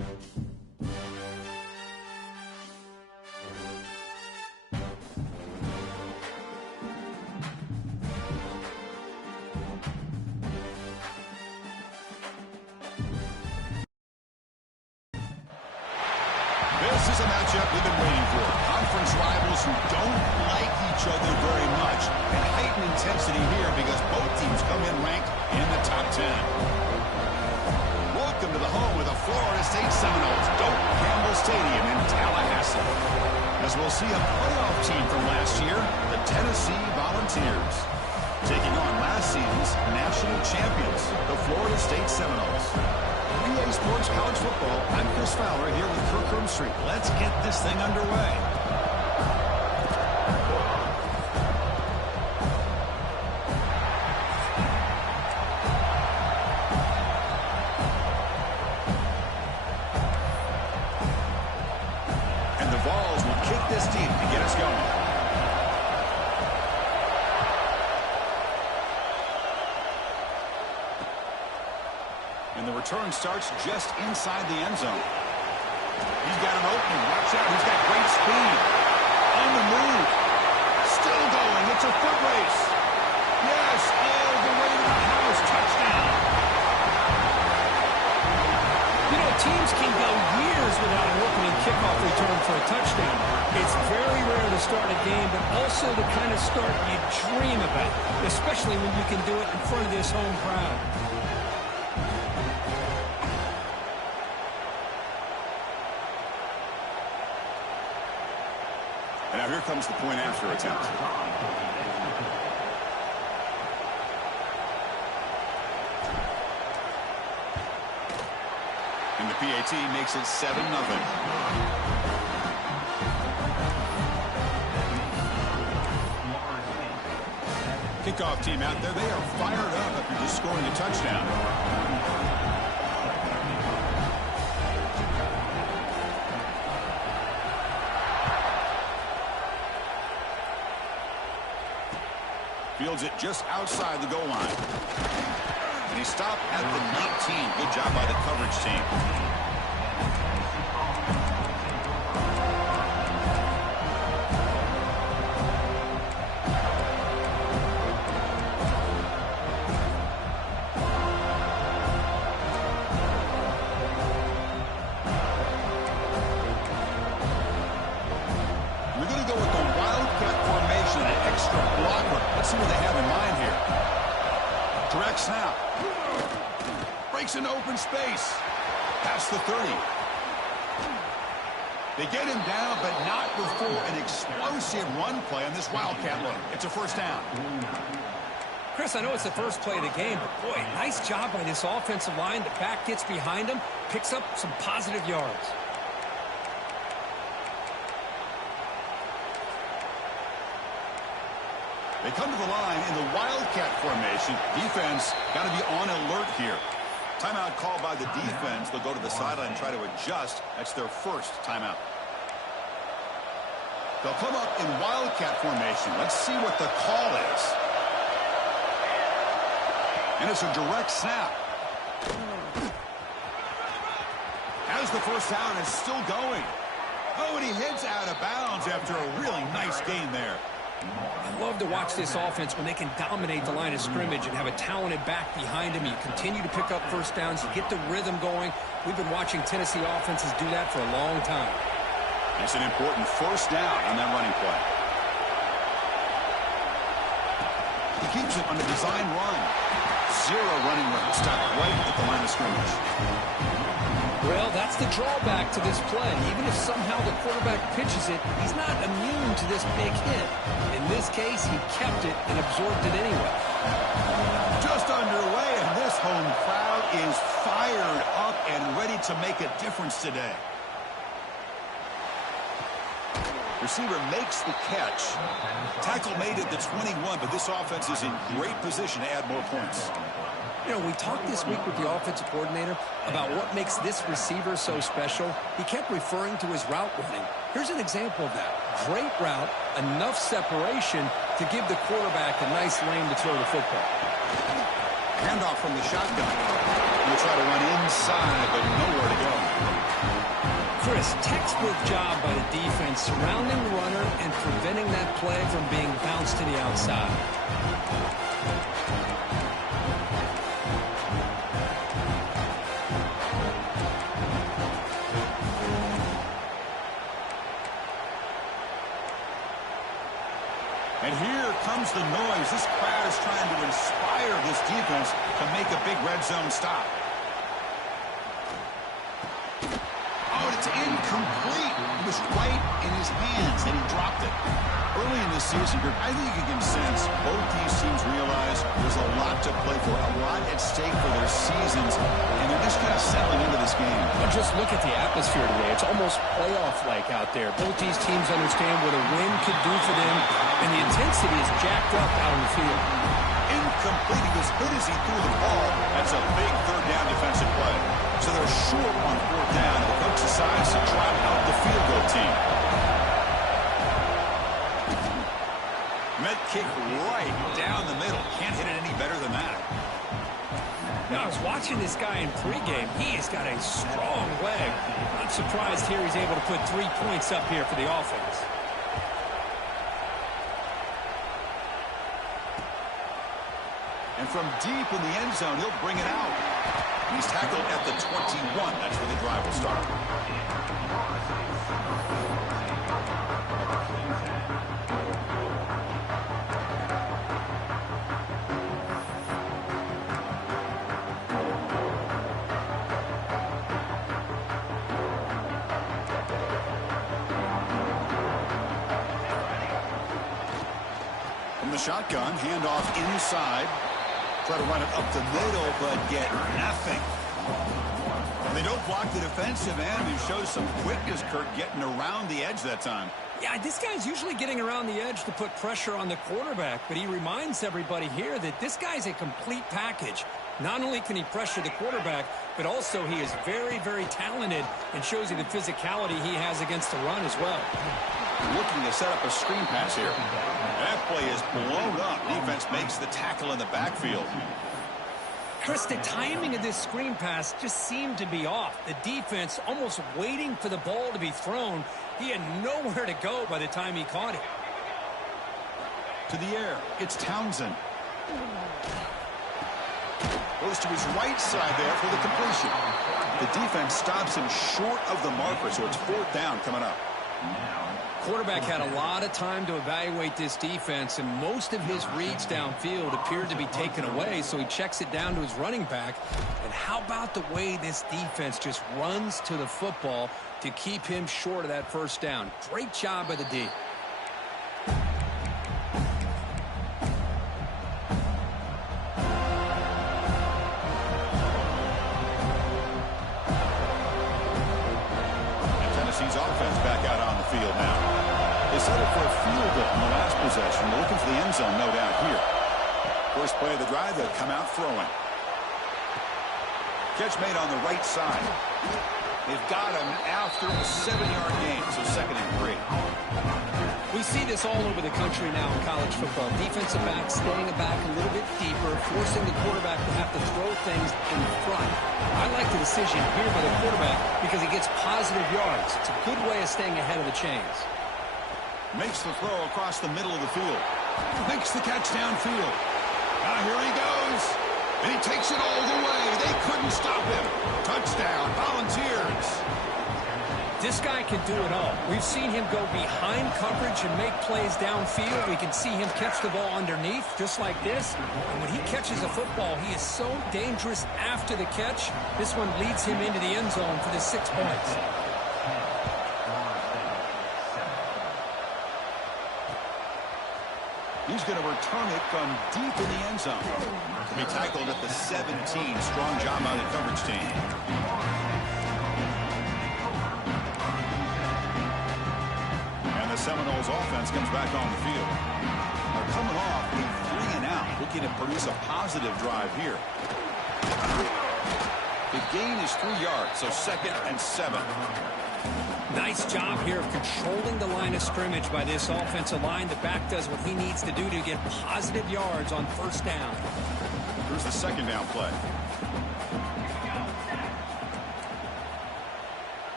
This is a matchup we've been waiting for. Conference rivals who don't like each other very much. And heightened intensity here because both teams come in ranked in the top 10. Welcome to the home of the Florida State Seminoles, Doak Campbell Stadium in Tallahassee. As we'll see a playoff team from last year, the Tennessee Volunteers, taking on last season's national champions, the Florida State Seminoles. EA Sports College Football, I'm Chris Fowler here with Kirk Herbstreit. Let's get this thing underway. And the Vols will kick this deep to get us going. And the return starts just inside the end zone. He's got an opening. Watch out. He's got great speed. On the move. Still going. It's a foot race. Yes, all the way to the house. Touchdown. You know, teams can go years without an opening kickoff return for a touchdown. It's very rare to start a game, but also the kind of start you dream about, especially when you can do it in front of this home crowd. And now here comes the point after attempt. And the PAT makes it 7-0. Kickoff team out there, they are fired up after just scoring a touchdown. Fields it just outside the goal line. And he stopped at the 19. Good job by the coverage team. We're going to go with the Wildcat formation, an extra blocker. Let's see what they have in mind here. Direct snap. Breaks into open space. Past the 30. They get him down, but not before an explosive run play on this Wildcat look. It's a first down. Chris, I know it's the first play of the game, but boy, nice job by this offensive line. The back gets behind him, picks up some positive yards. They come to the line in the Wildcat formation. Defense got to be on alert here. Timeout called by the defense. They'll go to the sideline and try to adjust. That's their first timeout. They'll come up in Wildcat formation. Let's see what the call is. And it's a direct snap. Has the first down and is still going. Oh, and he heads out of bounds after a really nice gain there. I love to watch this offense when they can dominate the line of scrimmage and have a talented back behind him. You continue to pick up first downs. You get the rhythm going. We've been watching Tennessee offenses do that for a long time. It's an important first down on that running play. He keeps it on the design run. Zero running room. Stopped right at the line of scrimmage. Well, that's the drawback to this play. Even if somehow the quarterback pitches it, he's not immune to this big hit. In this case, he kept it and absorbed it anyway. Just underway, and this home crowd is fired up and ready to make a difference today. Receiver makes the catch. Tackle made at the 21, but this offense is in great position to add more points. You know, we talked this week with the offensive coordinator about what makes this receiver so special. He kept referring to his route running. Here's an example of that. Great route, enough separation to give the quarterback a nice lane to throw the football. Handoff from the shotgun. He'll try to run inside, but nowhere to go. Chris, textbook job by the defense surrounding the runner and preventing that play from being bounced to the outside. And here comes the noise. This crowd is trying to inspire this defense to make a big red zone stop. Oh, it's incomplete. It was right in his hands, and he dropped it. Early in this season, I think you can sense both these teams realize there's a lot to play for, a lot at stake for their seasons, and they're just kind of settling into this game. But just look at the atmosphere today. It's almost playoff-like out there. Both these teams understand what a win could do for them, and the intensity is jacked up out on the field. Incomplete. He was good as he threw the ball. That's a big third down defensive play. So they're short on fourth down. The coach decides to try out the field goal team. Met kick right down the middle. Can't hit it any better than that. Now, I was watching this guy in pregame. He has got a strong leg. Not surprised here he's able to put 3 points up here for the offense. And from deep in the end zone, he'll bring it out. He's tackled at the 21. That's where the drive will start. From the shotgun, handoff inside. Try to run it up the middle, but get nothing. And they don't block the defensive end, who shows some quickness, Kurt, getting around the edge that time. Yeah, this guy's usually getting around the edge to put pressure on the quarterback, but he reminds everybody here that this guy's a complete package. Not only can he pressure the quarterback, but also he is very, very talented and shows you the physicality he has against the run as well. Looking to set up a screen pass here. That play is blown up. Defense makes the tackle in the backfield. Chris, the timing of this screen pass just seemed to be off. The defense almost waiting for the ball to be thrown. He had nowhere to go by the time he caught it. To the air, it's Townsend. Goes to his right side there for the completion. The defense stops him short of the marker, so it's fourth down coming up. Quarterback had a lot of time to evaluate this defense, and most of his reads downfield appeared to be taken away, so he checks it down to his running back. And how about the way this defense just runs to the football to keep him short of that first down? Great job by the D. Tennessee's offense back out on the field now. They settled for a field goal in the last possession. They're looking for the end zone, no doubt, here. First play of the drive, they'll come out throwing. Catch made on the right side. They've got him after a 7-yard gain, so 2nd and 3. We see this all over the country now in college football. Defensive backs staying back a little bit deeper, forcing the quarterback to have to throw things in front. I like the decision here by the quarterback because he gets positive yards. It's a good way of staying ahead of the chains. Makes the throw across the middle of the field. Makes the catch downfield. Now here he goes. And he takes it all the way. They couldn't stop him. Touchdown, Volunteers. This guy can do it all. We've seen him go behind coverage and make plays downfield. We can see him catch the ball underneath, just like this. And when he catches a football, he is so dangerous after the catch. This one leads him into the end zone for the 6 points. He's going to return it from deep in the end zone. He tackled at the 17. Strong job by the coverage team. And the Seminoles offense comes back on the field. They're coming off a 3-and-out, looking to produce a positive drive here. The gain is 3 yards, so 2nd and 7. Nice job here of controlling the line of scrimmage by this offensive line. The back does what he needs to do to get positive yards on first down. Here's the 2nd down play.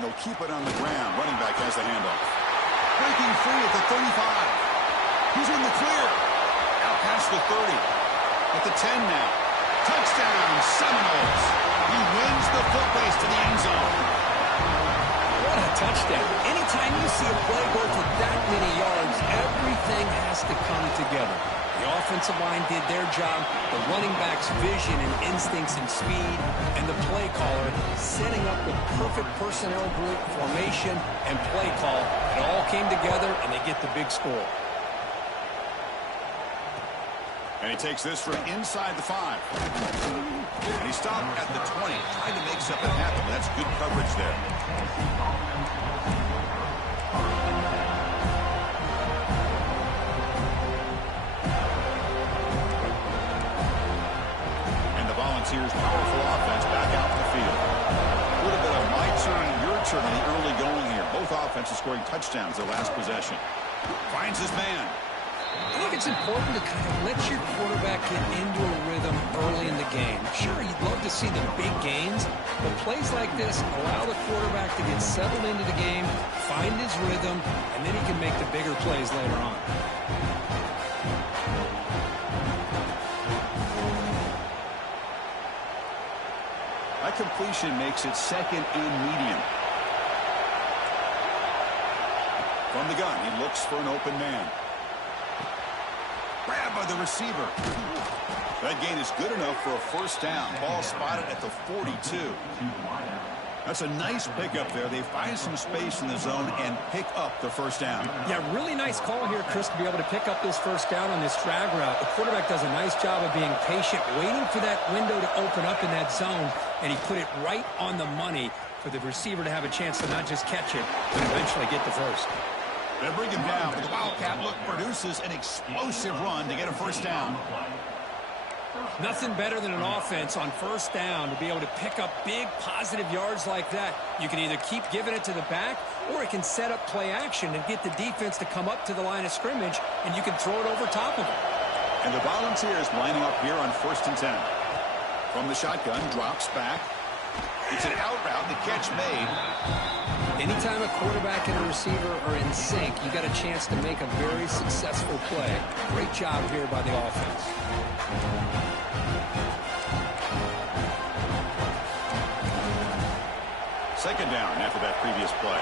And they'll keep it on the ground. Running back has the handoff. Breaking free at the 35. He's in the clear. Out past the 30. At the 10 now. Touchdown, Seminoles. He wins the foot race to the end zone. What a touchdown. Anytime you see a play go for that many yards, everything has to come together. The offensive line did their job, the running back's vision and instincts and speed, and the play caller setting up the perfect personnel group, formation, and play call. It all came together, and they get the big score. And he takes this from inside the 5. And he stopped at the 20, trying to make something happen, but that's good coverage there. And the Volunteers' powerful offense back out in the field. A little bit of my turn and your turn in the early going here. Both offenses scoring touchdowns their last possession. Finds his man. I think it's important to kind of let your quarterback get into a rhythm early in the game. Sure, you'd love to see the big gains, but plays like this allow the quarterback to get settled into the game, find his rhythm, and then he can make the bigger plays later on. That completion makes it 2nd and medium. From the gun, he looks for an open man. Grabbed by the receiver. That gain is good enough for a first down. Ball spotted at the 42. That's a nice pickup there. They find some space in the zone and pick up the first down. Yeah, really nice call here, Chris, to be able to pick up this first down on this drag route. The quarterback does a nice job of being patient, waiting for that window to open up in that zone, and he put it right on the money for the receiver to have a chance to not just catch it, but eventually get the first. They bring him down, but the Wildcat look produces an explosive run to get a first down. Nothing better than an offense on first down to be able to pick up big positive yards like that. You can either keep giving it to the back, or it can set up play action and get the defense to come up to the line of scrimmage, and you can throw it over top of it. And the Volunteers lining up here on 1st and 10. From the shotgun, drops back. It's an out route, the catch made. Anytime a quarterback and a receiver are in sync, you got a chance to make a very successful play. Great job here by the offense. Second down after that previous play.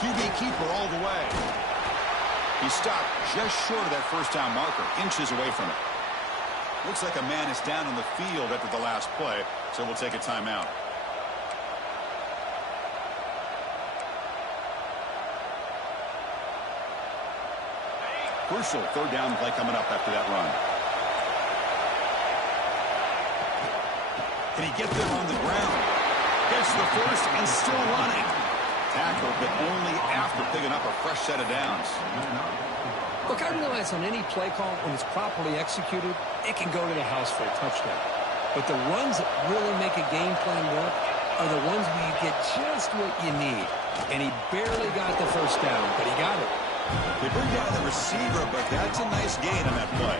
QB keeper all the way. He stopped just short of that first down marker, inches away from it. Looks like a man is down on the field after the last play, so we'll take a timeout. Crucial 3rd down play coming up after that run. Can he get there on the ground? Gets the first and still running. Tackled, but only after picking up a fresh set of downs. Look, I realize on any play call, when it's properly executed, it can go to the house for a touchdown. But the runs that really make a game plan work are the ones where you get just what you need. And he barely got the first down, but he got it. They bring down the receiver, but that's a nice gain on that play.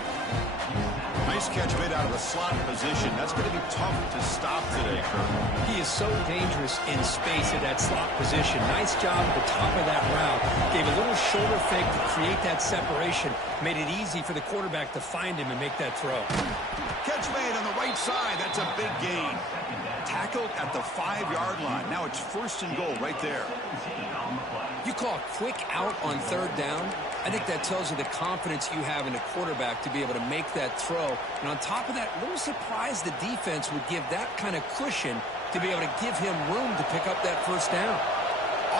Nice catch made out of the slot position. That's going to be tough to stop today, Kirk. He is so dangerous in space at that slot position. Nice job at the top of that route. Gave a little shoulder fake to create that separation. Made it easy for the quarterback to find him and make that throw. Catch made on the right side. That's a big gain. Tackled at the 5-yard line. Now it's 1st and goal right there. You call a quick out on 3rd down. I think that tells you the confidence you have in a quarterback to be able to make that throw. And on top of that, a little surprised the defense would give that kind of cushion to be able to give him room to pick up that first down.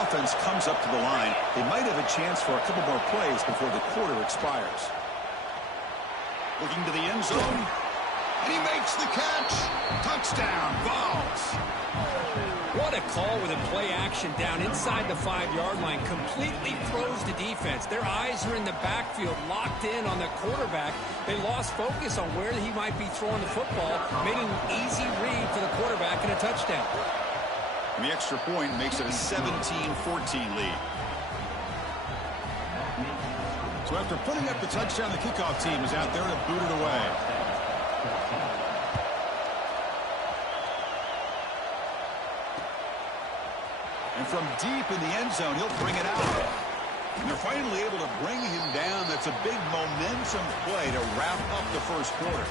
Offense comes up to the line. They might have a chance for a couple more plays before the quarter expires. Looking to the end zone. And he makes the catch. Touchdown, Vols. What a call with a play action down inside the 5-yard line. Completely throws the defense. Their eyes are in the backfield, locked in on the quarterback. They lost focus on where he might be throwing the football. Made an easy read for the quarterback and a touchdown. And the extra point makes it a 17-14 lead. So after putting up the touchdown, the kickoff team is out there to boot it away. And from deep in the end zone, he'll bring it out. And they're finally able to bring him down. That's a big momentum play to wrap up the first quarter.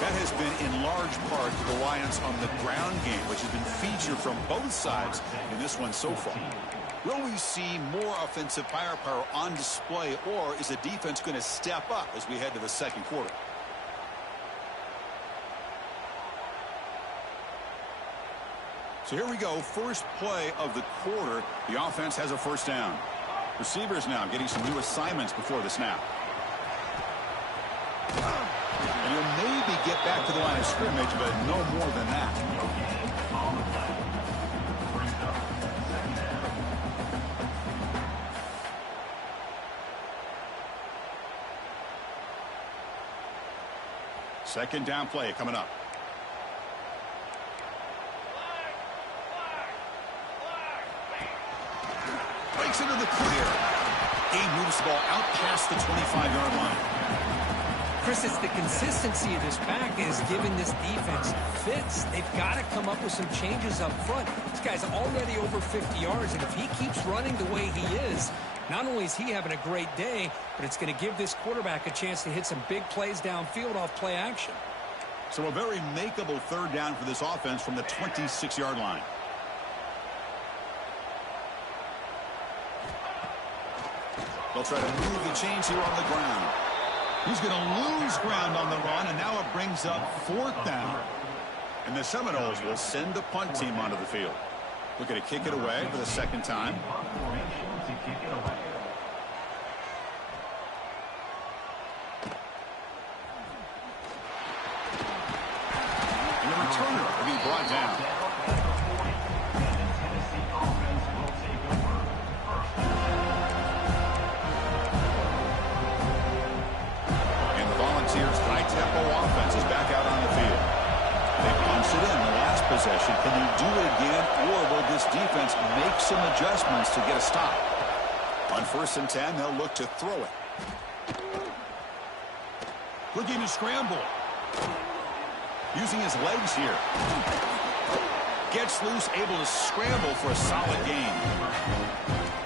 That has been in large part to the reliance on the ground game, which has been featured from both sides in this one so far. Will we see more offensive firepower on display, or is the defense going to step up as we head to the second quarter? So here we go, first play of the quarter. The offense has a first down. Receivers now getting some new assignments before the snap. And he'll maybe get back to the line of scrimmage, but no more than that. Second down play coming up. Breaks into the clear. He moves the ball out past the 25-yard line. Chris, it's the consistency of this back that is giving this defense fits. They've got to come up with some changes up front. This guy's already over 50 yards, and if he keeps running the way he is, not only is he having a great day, but it's going to give this quarterback a chance to hit some big plays downfield off play action. So a very makeable third down for this offense from the 26-yard line. They'll try to move the chains here on the ground. He's going to lose ground on the run, and now it brings up fourth down. And the Seminoles will send the punt team onto the field. Looking to kick it away for the second time. And the returner will be brought down. High-tempo offense is back out on the field. They punched it in the last possession. Can you do it again, or will this defense make some adjustments to get a stop? On 1st and 10, they'll look to throw it. Looking to scramble. Using his legs here. Gets loose, able to scramble for a solid gain.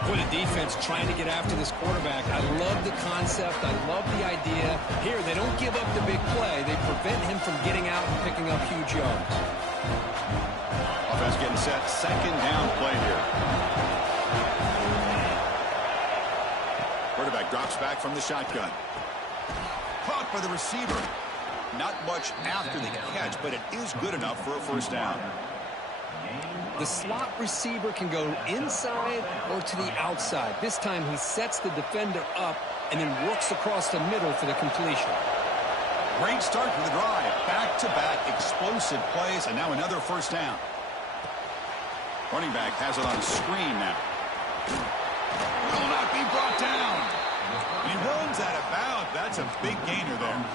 What a defense trying to get after this quarterback. I love the concept. I love the idea. Here, they don't give up the big play. They prevent him from getting out and picking up huge yards. Offense getting set. Second down play here. Quarterback drops back from the shotgun. Caught by the receiver. Not much after the catch, but it is good enough for a first down. The slot receiver can go inside or to the outside. This time he sets the defender up and then works across the middle for the completion. Great start for the drive. Back-to-back explosive plays, and now another first down. Running back has it on a screen now. Will not be brought down. He runs out of bounds. That's a big gainer there.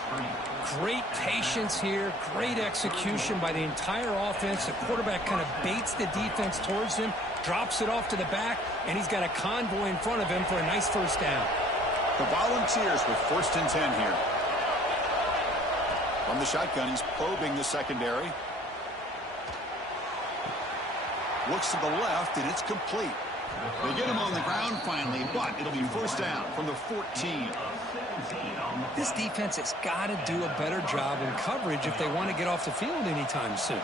Great patience here. Great execution by the entire offense. The quarterback kind of baits the defense towards him, drops it off to the back, and he's got a convoy in front of him for a nice first down. The Volunteers with 1st and 10 here. From the shotgun, he's probing the secondary. Looks to the left, and it's complete. They get him on the ground finally, but it'll be first down from the 14. This defense has got to do a better job in coverage if they want to get off the field anytime soon.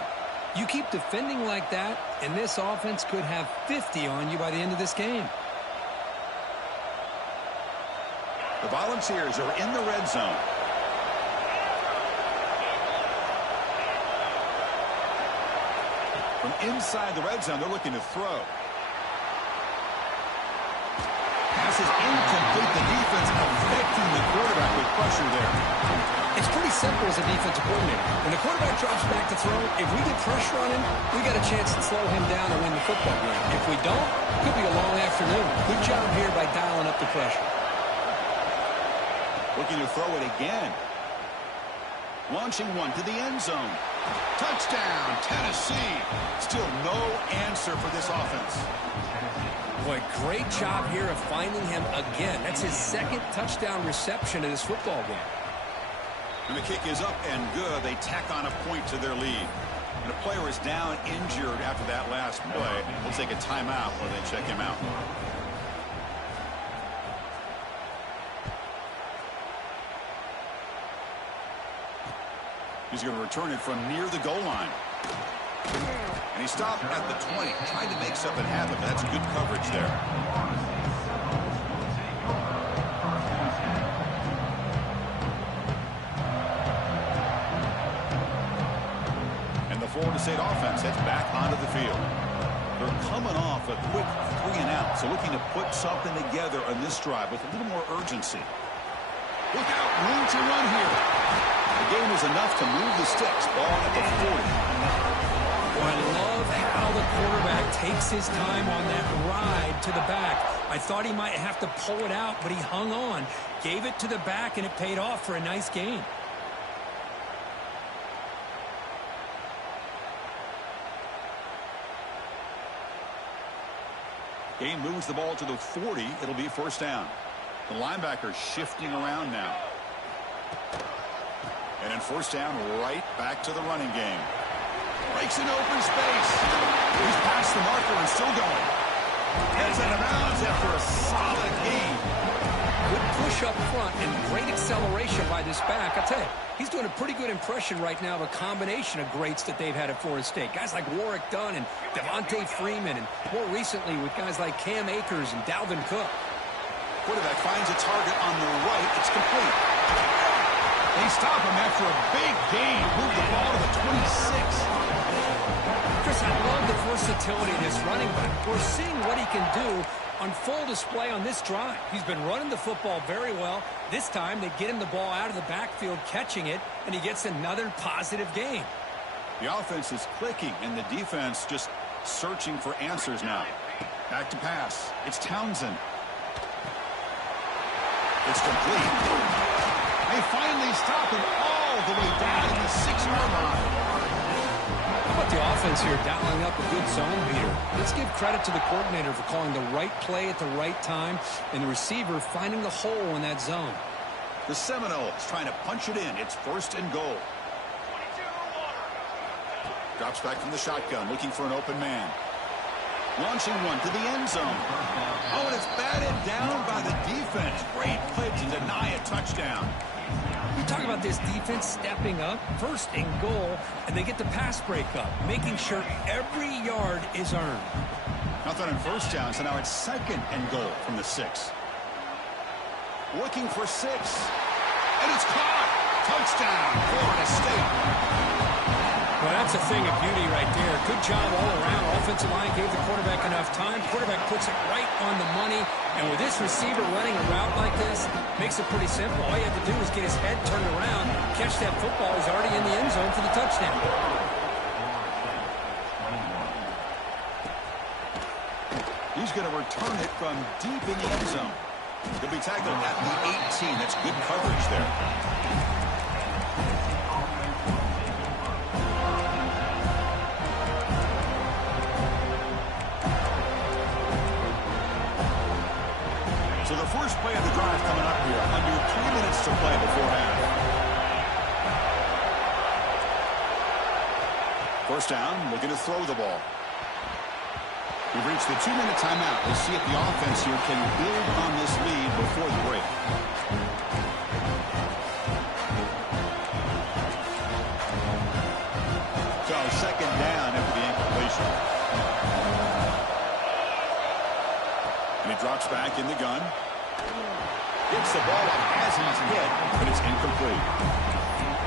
You keep defending like that, and this offense could have 50 on you by the end of this game. The Volunteers are in the red zone. From inside the red zone, they're looking to throw. Pass is incomplete. The defense affecting the quarterback with pressure there. It's pretty simple as a defensive coordinator. When the quarterback drops back to throw, if we get pressure on him, we got a chance to slow him down and win the football game. If we don't, it could be a long afternoon. Good job here by dialing up the pressure. Looking to throw it again. Launching one to the end zone. Touchdown, Tennessee. Still no answer for this offense. Boy, great job here of finding him again. That's his second touchdown reception in this football game. And the kick is up and good. They tack on a point to their lead. And a player is down injured after that last play. We'll take a timeout while they check him out. He's going to return it from near the goal line. And he stopped at the 20, trying to make something happen, but that's good coverage there. And the Florida State offense heads back onto the field. They're coming off a quick 3-and-out, so looking to put something together on this drive with a little more urgency. Look out, room to run here. The game was enough to move the sticks. Ball at the 40. Well, I love how the quarterback takes his time on that ride to the back. I thought he might have to pull it out, but he hung on, gave it to the back, and it paid off for a nice gain. Game moves the ball to the 40. It'll be first down. The linebacker shifting around now. And in first down, right back to the running game. Breaks in open space. He's past the marker and still going. Heads out of bounds after a solid gain. Good push up front and great acceleration by this back. I tell you, he's doing a pretty good impression right now of a combination of greats that they've had at Florida State. Guys like Warrick Dunn and Devontae Freeman, and more recently with guys like Cam Akers and Dalvin Cook. Quarterback finds a target on the right. It's complete. They stop him after a big gain. Move the ball to the 26. Chris, I love the versatility of this running back. We're seeing what he can do on full display on this drive. He's been running the football very well. This time, they get him the ball out of the backfield, catching it, and he gets another positive gain. The offense is clicking, and the defense just searching for answers now. Back to pass. It's Townsend. It's complete. They finally stop him all the way down in the 6-yard line. How about the offense here dialing up a good zone beater? Let's give credit to the coordinator for calling the right play at the right time and the receiver finding the hole in that zone. The Seminoles trying to punch it in. It's first and goal. Drops back from the shotgun, looking for an open man. Launching one to the end zone. Oh, and it's batted down by the defense. Great play to deny a touchdown. You talk about this defense stepping up, first and goal, and they get the pass break up, making sure every yard is earned. Nothing on first down, so now it's second and goal from the 6. Looking for 6. And it's caught. Touchdown, Florida State. Well, that's a thing of beauty right there. Good job all around. Offensive line gave the quarterback enough time. Quarterback puts it right on the money. And with this receiver running a route like this, makes it pretty simple. All you have to do is get his head turned around, catch that football. He's already in the end zone for the touchdown. He's going to return it from deep in the end zone. He'll be tackled at the 18. That's good coverage there. So the first play of the drive coming up here. Under 3 minutes to play before half. First down, looking to throw the ball. We've reached the 2-minute timeout. We'll see if the offense here can build on this lead before the break. So second down after the incompletion. And he drops back in the gun. Gets the ball up as he's hit, but it's incomplete.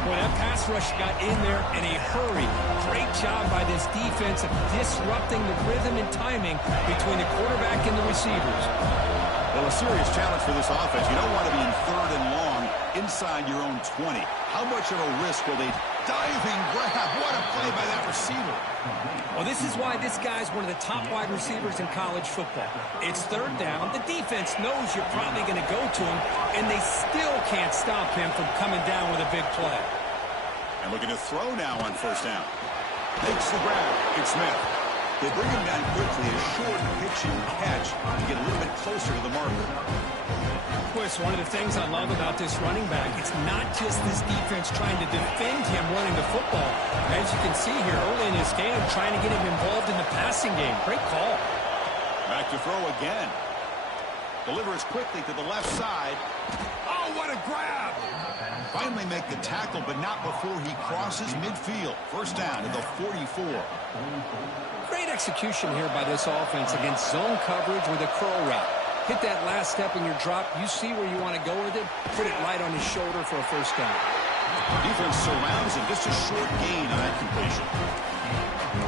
Well, that pass rush got in there in a hurry. Great job by this defense of disrupting the rhythm and timing between the quarterback and the receivers. Well, a serious challenge for this offense. You don't want to be in third and long inside your own 20. How much of a risk will they diving grab? What a play by that receiver. Well, this is why this guy's one of the top wide receivers in college football. It's third down. The defense knows you're probably going to go to him, and they still can't stop him from coming down with a big play. And looking to throw now on first down. Makes the grab. It's Smith. They bring him down quickly, a short pitch and catch to get a little bit closer to the marker. Chris, one of the things I love about this running back, it's not just this defense trying to defend him running the football. As you can see here early in this game, trying to get him involved in the passing game. Great call. Back to throw again. Delivers quickly to the left side. Oh, what a grab! Finally make the tackle, but not before he crosses midfield. First down to the 44. Great execution here by this offense against zone coverage with a curl route. Hit that last step in your drop. You see where you want to go with it. Put it right on his shoulder for a first down. Defense surrounds him. Just a short gain on that completion.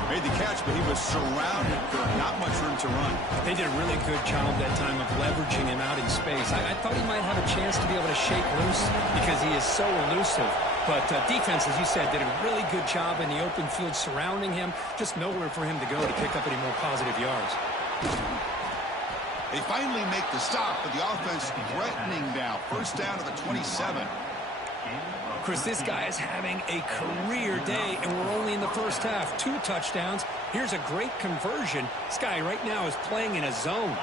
Made the catch, but he was surrounded. Not much room to run. They did a really good job that time of leveraging him out in space. I thought he might have a chance to be able to shake loose because he is so elusive. But defense, as you said, did a really good job in the open field surrounding him. Just nowhere for him to go to pick up any more positive yards. They finally make the stop, but the offense threatening now. First down to the 27. Chris, this guy is having a career day, and we're only in the first half. 2 touchdowns. Here's a great conversion. This guy right now is playing in a zone.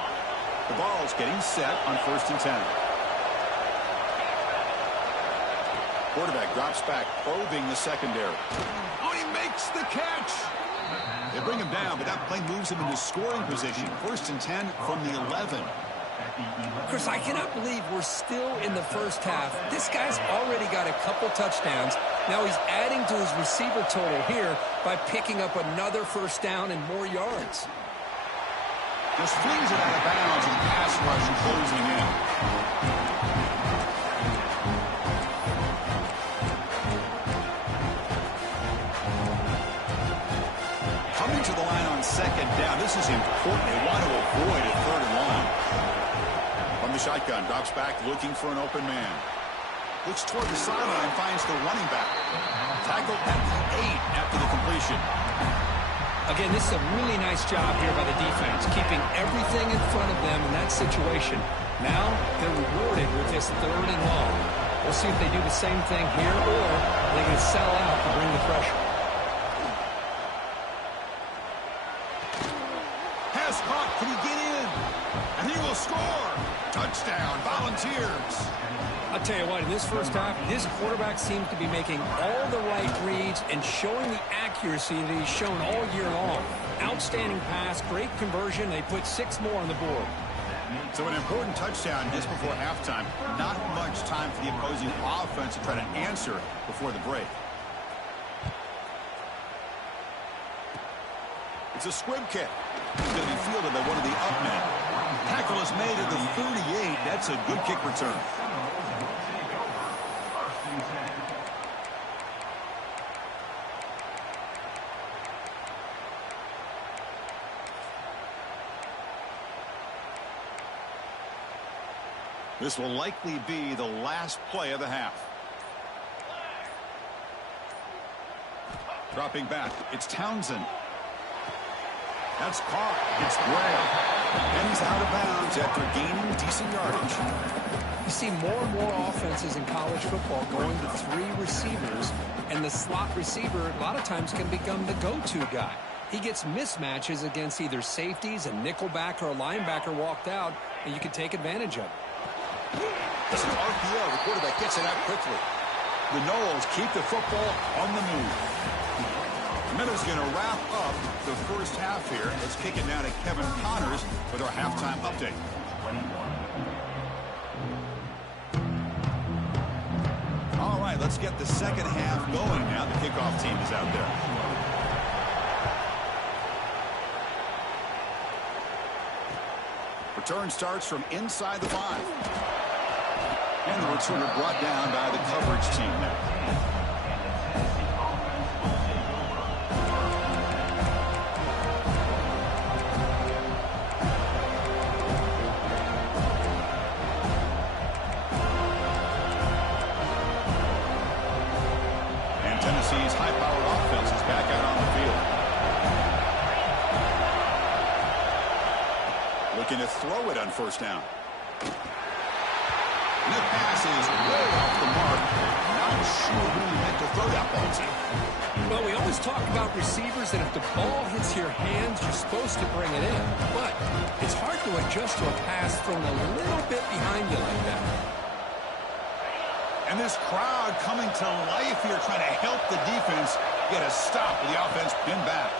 The ball's getting set on 1st and 10. Quarterback drops back, probing the secondary. Oh, he makes the catch! They bring him down, but that play moves him into scoring position. 1st and 10 from the 11. Chris, I cannot believe we're still in the first half. This guy's already got a couple touchdowns. Now he's adding to his receiver total here by picking up another first down and more yards. Just flings it out of bounds and pass rush closing in. Coming to the line on 2nd down. This is important. They want to avoid a 3rd and 1. From the shotgun, drops back looking for an open man. Looks toward the sideline, finds the running back. Tackled at the 8 after the completion. Again, this is a really nice job here by the defense, keeping everything in front of them in that situation. Now they're rewarded with this 3rd and long. We'll see if they do the same thing here, or they can sell out to bring the pressure. Has caught, can he get in? And he will score! Touchdown, Volunteers! I'll tell you what, in this first half, this quarterback seems to be making all the right reads and showing the accuracy that he's shown all year long. Outstanding pass, great conversion. They put 6 more on the board. So an important touchdown just before halftime. Not much time for the opposing offense to try to answer before the break. It's a squib kick. It's going to be fielded by one of the up men. Tackle is made at the 38. That's a good kick return. This will likely be the last play of the half. Dropping back, it's Townsend. That's caught. It's Gray. And he's out of bounds after gaining decent yardage. You see more and more offenses in college football going to 3 receivers, and the slot receiver a lot of times can become the go-to guy. He gets mismatches against either safeties, a nickelback, or a linebacker walked out, and you can take advantage of it. This is RPO. The quarterback gets it out quickly. The Noles keep the football on the move. Miller's going to wrap up the first half here. Let's kick it now to Kevin Connors with our halftime update. All right, let's get the second half going now. The kickoff team is out there. Return starts from inside the 5. And the returner brought down by the coverage team there. And Tennessee's high-powered offense is back out on the field. Looking to throw it on first down. And that pass is way off the mark. Not unsure who he meant to throw that ball to. Well, we always talk about receivers, and if the ball hits your hands, you're supposed to bring it in. But it's hard to adjust to a pass thrown a little bit behind you like that. And this crowd coming to life here, trying to help the defense get a stop with the offense pinned back.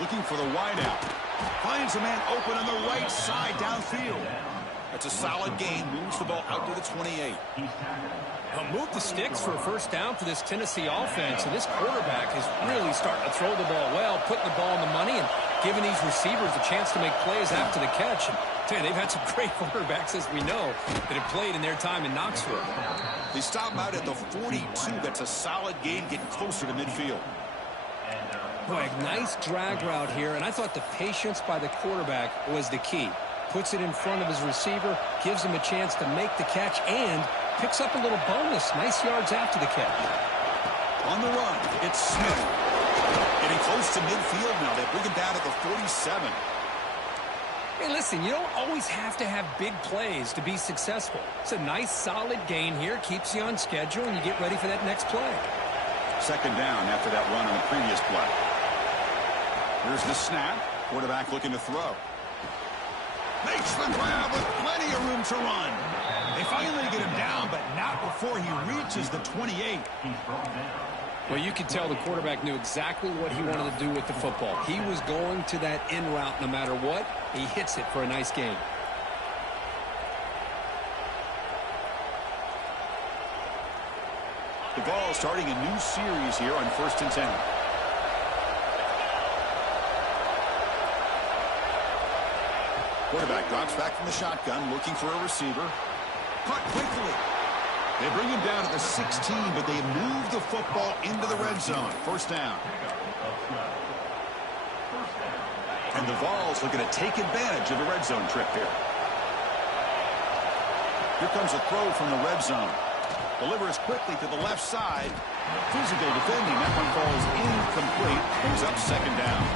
Looking for the wideout. Finds a man open on the right side downfield. That's a solid gain. Moves the ball out to the 28. He'll move the sticks for a first down for this Tennessee offense, and this quarterback is really starting to throw the ball well, putting the ball on the money, and giving these receivers a chance to make plays after the catch. And tell you, they've had some great quarterbacks, as we know, that have played in their time in Knoxville. They stop out at the 42. That's a solid gain, getting closer to midfield. Boy, nice drag route here, and I thought the patience by the quarterback was the key. Puts it in front of his receiver, gives him a chance to make the catch, and picks up a little bonus. Nice yards after the catch. On the run, it's Smith. Getting close to midfield now. They bring him down at the 47. Hey, listen, you don't always have to have big plays to be successful. It's a nice, solid gain here. Keeps you on schedule, and you get ready for that next play. Second down after that run on the previous play. Here's the snap. Quarterback looking to throw. Makes the grab with plenty of room to run. They finally get him down, but not before he reaches the 28. Well, you could tell the quarterback knew exactly what he wanted to do with the football. He was going to that in route no matter what. He hits it for a nice gain. The ball starting a new series here on 1st and 10. Quarterback drops back from the shotgun, looking for a receiver. Caught quickly. They bring him down to the 16, but they move the football into the red zone. First down. And the Vols looking to take advantage of the red zone trip here. Here comes a throw from the red zone. Delivers quickly to the left side. Physical defending. That one falls incomplete. Brings up second down.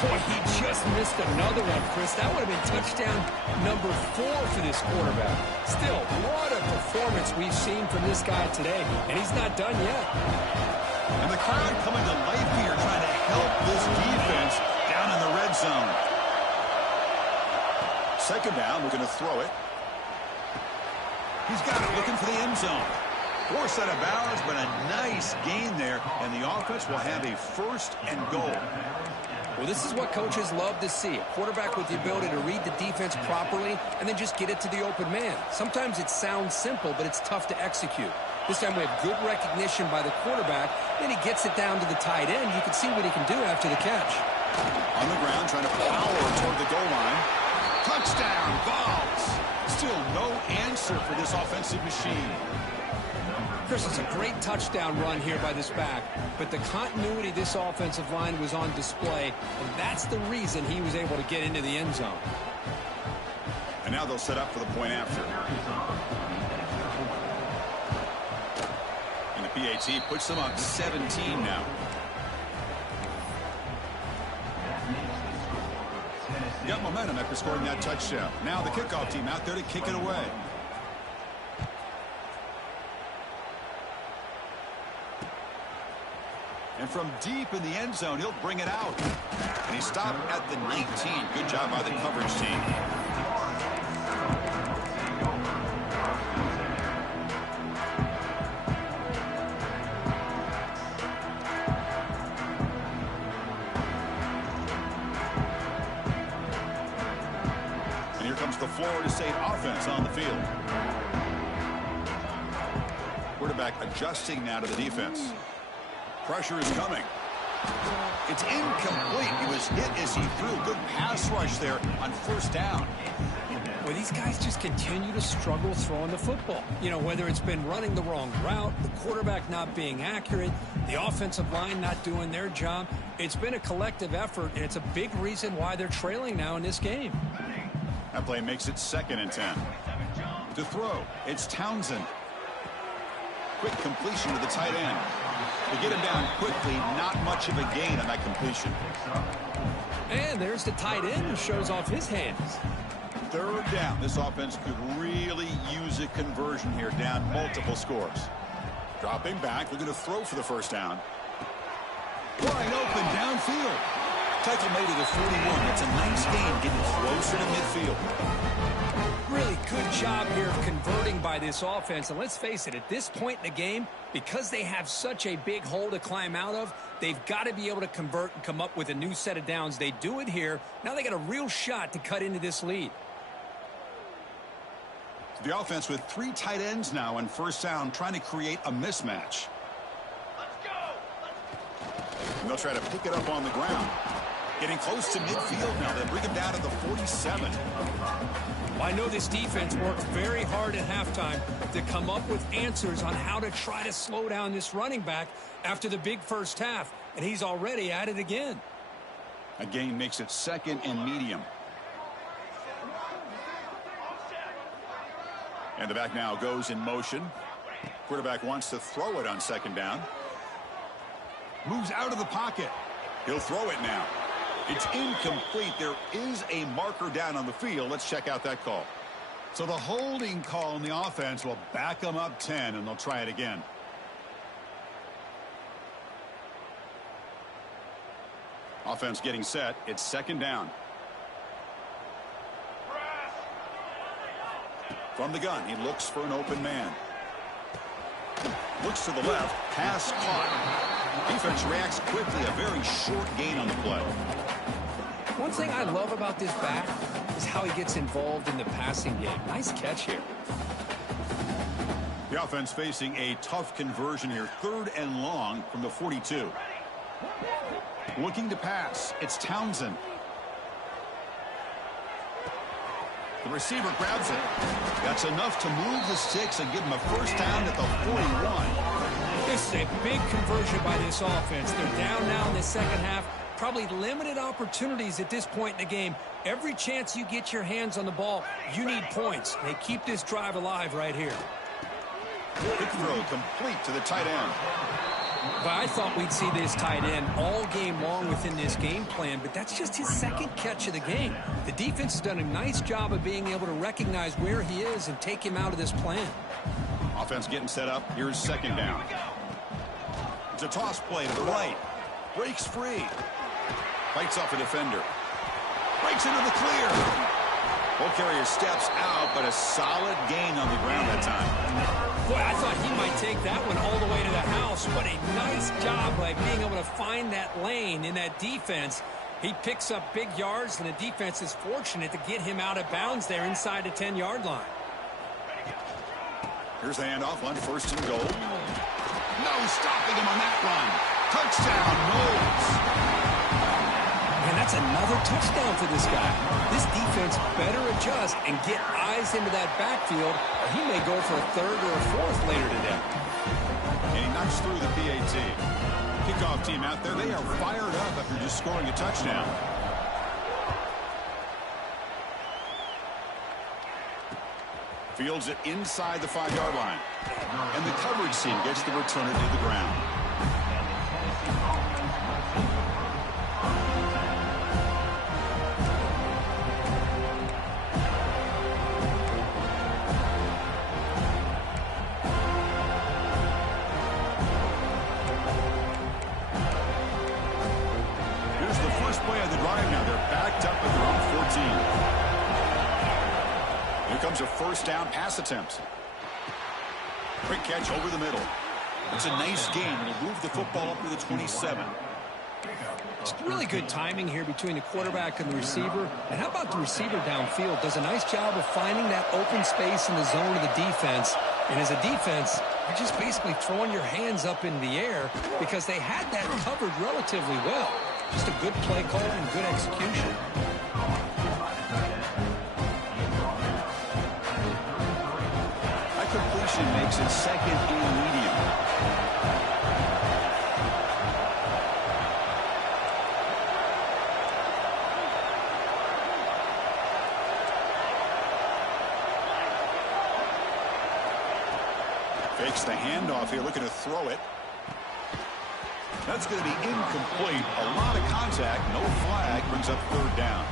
Boy, he just missed another one, Chris. That would have been touchdown number 4 for this quarterback. Still, what a performance we've seen from this guy today, and he's not done yet. And the crowd coming to life here, trying to help this defense down in the red zone. Second down, we're going to throw it. He's got it, looking for the end zone. Forced out of bounds, but a nice gain there, and the offense will have a first and goal. Well, this is what coaches love to see. A quarterback with the ability to read the defense properly and then just get it to the open man. Sometimes it sounds simple, but it's tough to execute. This time we have good recognition by the quarterback. Then he gets it down to the tight end. You can see what he can do after the catch. On the ground, trying to power toward the goal line. Touchdown, Vols. Still no answer for this offensive machine. Chris, it's a great touchdown run here by this back, but the continuity of this offensive line was on display, and that's the reason he was able to get into the end zone. And now they'll set up for the point after. And the PAT puts them up 17 now. Got momentum after scoring that touchdown. Now the kickoff team out there to kick it away. And from deep in the end zone, he'll bring it out. And he stopped at the 19. Good job by the coverage team. And here comes the Florida State offense on the field. Quarterback adjusting now to the defense. Pressure is coming. It's incomplete. He was hit as he threw. Good pass rush there on first down. Well, these guys just continue to struggle throwing the football. You know, whether it's been running the wrong route, the quarterback not being accurate, the offensive line not doing their job. It's been a collective effort, and it's a big reason why they're trailing now in this game. That play makes it 2nd and 10. To throw, it's Townsend. Quick completion to the tight end. They get him down quickly, not much of a gain on that completion. And there's the tight end who shows off his hands. Third down. This offense could really use a conversion here, down multiple scores. Dropping back, looking to throw for the first down. Wide open downfield. Tackle made at the 41. That's a nice gain, getting closer to midfield. Really good job here of converting by this offense. And let's face it, at this point in the game, because they have such a big hole to climb out of, they've got to be able to convert and come up with a new set of downs. They do it here. Now they got a real shot to cut into this lead. The offense with 3 tight ends now on first down, trying to create a mismatch. Let's go. And they'll try to pick it up on the ground. Getting close to midfield now. They bring him down to the 47. Well, I know this defense worked very hard at halftime to come up with answers on how to try to slow down this running back after the big first half, and he's already at it again. A gain makes it 2nd and medium. And the back now goes in motion. Quarterback wants to throw it on 2nd down. Moves out of the pocket. He'll throw it now. It's incomplete. There is a marker down on the field. Let's check out that call. So the holding call on the offense will back them up 10, and they'll try it again. Offense getting set. It's 2nd down. From the gun, he looks for an open man. Looks to the left. Pass caught. Defense reacts quickly. A very short gain on the play. One thing I love about this back is how he gets involved in the passing game. Nice catch here. The offense facing a tough conversion here. 3rd and long from the 42. Looking to pass. It's Townsend. The receiver grabs it. That's enough to move the sticks and give him a first down at the 41. This is a big conversion by this offense. They're down now in the second half. Probably limited opportunities at this point in the game. Every chance you get your hands on the ball, you need points. They keep this drive alive right here. Big throw complete to the tight end. But I thought we'd see this tight end all game long within this game plan, but that's just his 2nd catch of the game. The defense has done a nice job of being able to recognize where he is and take him out of this plan. Offense getting set up. Here's 2nd down. It's a toss play to the right. Breaks free. Fights off a defender. Breaks into the clear. Ball carrier steps out, but a solid gain on the ground that time. Boy, I thought he might take that one all the way to the house. What a nice job by being able to find that lane in that defense. He picks up big yards, and the defense is fortunate to get him out of bounds there inside the 10-yard line. Here's the handoff on 1st and goal. No stopping him on that run. Touchdown, Knowles. And that's another touchdown for this guy. This defense better adjust and get eyes into that backfield, or he may go for a 3rd or a 4th later today. And he knocks through the PAT. Kickoff team out there, they are fired up after just scoring a touchdown. Fields it inside the 5-yard line. And the coverage team gets the returner to the ground. Here's the first play of the drive now. They're backed up at their own 14. Here comes a first down pass attempt. Quick catch over the middle. It's a nice gain, and he'll move the football up to the 27. It's really good timing here between the quarterback and the receiver. And how about the receiver downfield? Does a nice job of finding that open space in the zone of the defense. And as a defense, you're just basically throwing your hands up in the air because they had that covered relatively well. Just a good play call and good execution. That completion makes it 2nd and medium. Fakes the handoff here, looking to throw it. That's going to be incomplete. A lot of contact, no flag, brings up 3rd down.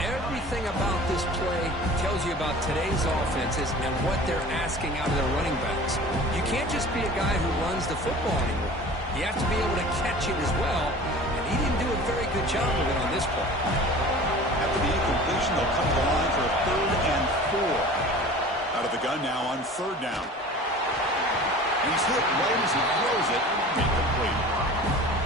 Everything about this play tells you about today's offenses and what they're asking out of their running backs. You can't just be a guy who runs the football anymore. You have to be able to catch it as well, and he didn't do a very good job of it on this play. After the incompletion, they'll come to the line for a 3rd and 4. Out of the gun now on 3rd down. And he's hit right as he throws it, incomplete.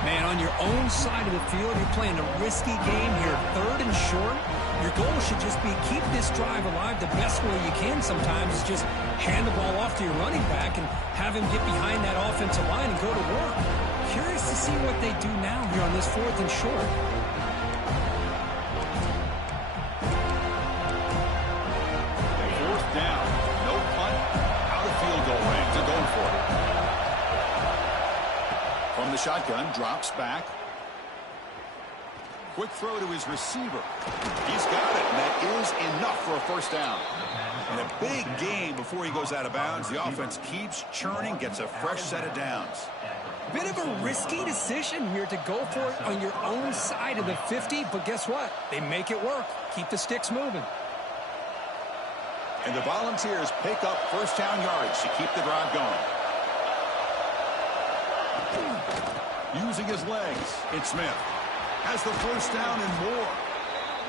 Man, on your own side of the field, you're playing a risky game here, 3rd and short. Your goal should just be keep this drive alive the best way you can sometimes is just hand the ball off to your running back and have him get behind that offensive line and go to work. Curious to see what they do now here on this 4th and short. 4th down. No punt. Out of field goal range. They're going for it. From the shotgun, drops back. Quick throw to his receiver. He's got it, and that is enough for a 1st down. And a big game before he goes out of bounds. The offense keeps churning, gets a fresh set of downs. Bit of a risky decision here to go for it on your own side of the 50, but guess what? They make it work. Keep the sticks moving. And the Volunteers pick up 1st down yardage to keep the drive going. Using his legs, it's Smith. Has the 1st down and more.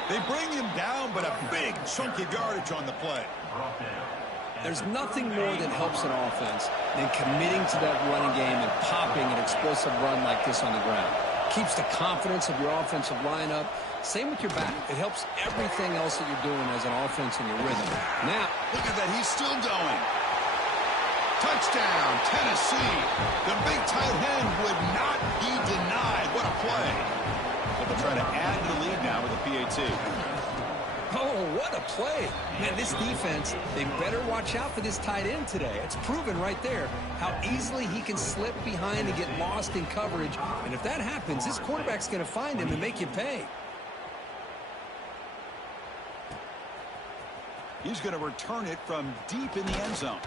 They bring him down, but a big chunk of yardage on the play. There's nothing more that helps an offense than committing to that running game and popping an explosive run like this on the ground. Keeps the confidence of your offensive lineup. Same with your back. It helps everything else that you're doing as an offense in your rhythm. Now, look at that. He's still going. Touchdown, Tennessee. The big tight end would not be denied. What a play. But they'll try to add to the lead now with a PAT. oh, what a play. Man, this defense, they better watch out for this tight end today. It's proven right there how easily he can slip behind and get lost in coverage. And if that happens, this quarterback's going to find him and make you pay. He's going to return it from deep in the end zone.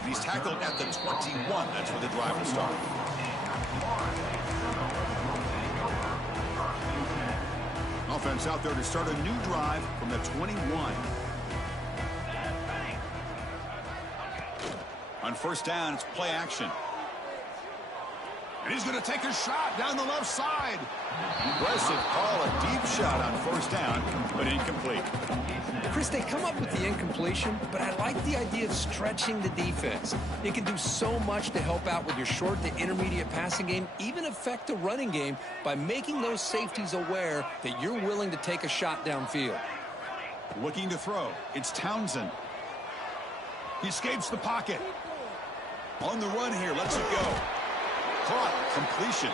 And he's tackled at the 21. That's where the drive will start. Offense out there to start a new drive from the 21. On 1st down, it's play action. And he's going to take a shot down the left side. Impressive call, a deep shot on 1st down, but incomplete. Chris, they come up with the incompletion, but I like the idea of stretching the defense. It can do so much to help out with your short to intermediate passing game, even affect the running game by making those safeties aware that you're willing to take a shot downfield. Looking to throw. It's Townsend. He escapes the pocket. On the run here, lets it go. Caught, completion.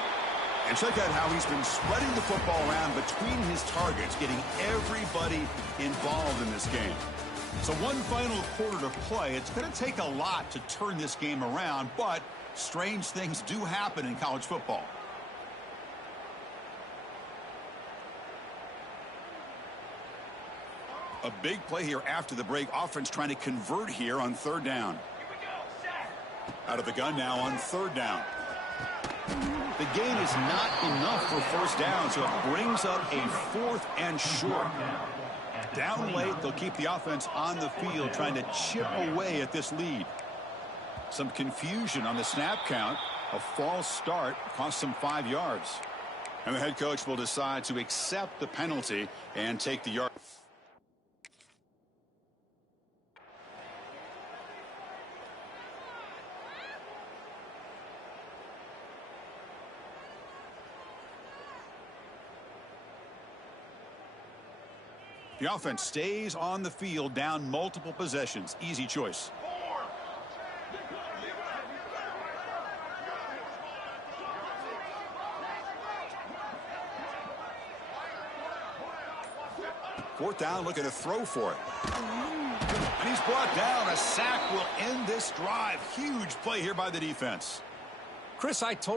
And check out how he's been spreading the football around between his targets, getting everybody involved in this game. So one final quarter to play. It's going to take a lot to turn this game around, but strange things do happen in college football. A big play here after the break. Offense trying to convert here on 3rd down. Out of the gun now on 3rd down. The gain is not enough for 1st down, so it brings up a 4th and short. Down late, they'll keep the offense on the field trying to chip away at this lead. Some confusion on the snap count. A false start cost them 5 yards. And the head coach will decide to accept the penalty and take the yard. The offense stays on the field, down multiple possessions. Easy choice. Fourth down, looking to throw for it. And he's brought down. A sack will end this drive. Huge play here by the defense. Chris, I totally